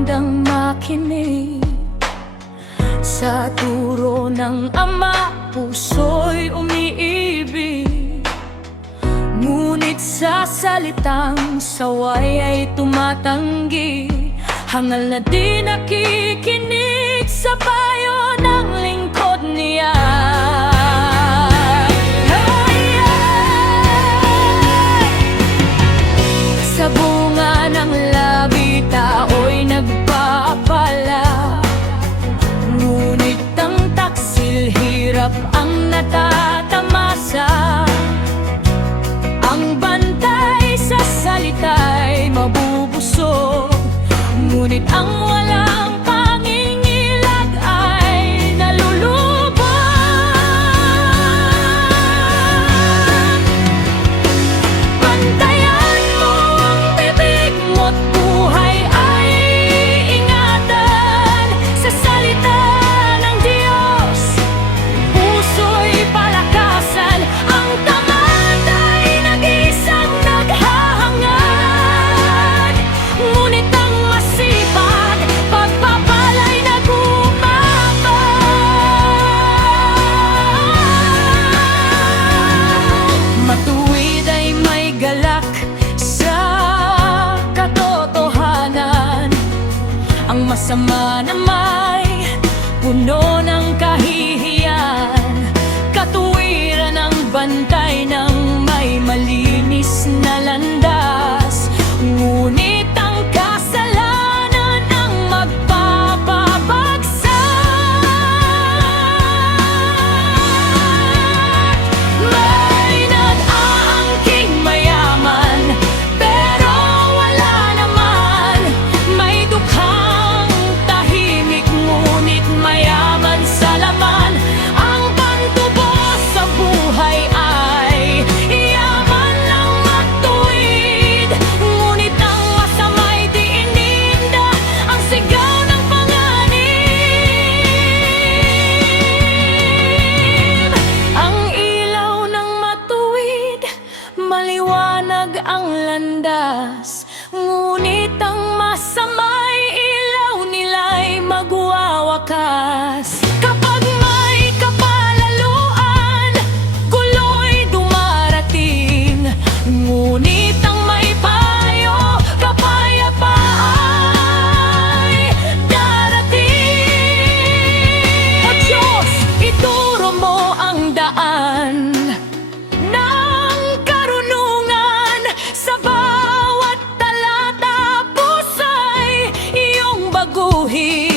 handang makinig sa turo ng Ama, puso'y umiibig. Ngunit sa salitang saway ay tumatanggi, hangal na di nakikinig sa payo ng lingkod niya. Sa bunga ng labi tao'y nagpapala, ngunit ang taksil hirap ang natatamasa. Ang bantay sa salita'y mabubusog, ngunit ang walang pangingilag ay nalulubog. Bantayan mo ang bibig mo't buhay ay ingatan sa salita ng Diyos. Puso'y palakasan, ang tamad ay nag-iisang naghahangad, ngunit ang masipag pagpapala'y nag-uumabag. Matuwid ay may galak sa katotohanan, ang masama na may puno ng kahihiyan. Katuwiran ang bantay ng may malinis na landas, ngunit ang kasalanan ang magpapabagsak. May nag-aangking mayaman, pero wala naman. May dukhang tahimik, ngunit mayaman sa laman. Ang pantubos sa buhay ay yaman lang matuwid, ngunit ang masama'y di ininda ang sigaw ng panganib. Ang ilaw ng matuwid, maliwanag ang landas, ngunit ang masama'y ilaw nila'y magwawakas. Kapag may kapalaluan, gulo'y dumarating, ngunit ang may payo, kapayapa'y darating. O Diyos, ituro mo ang daan ng karunungan, sa bawat talata pusa'y iyong baguhin.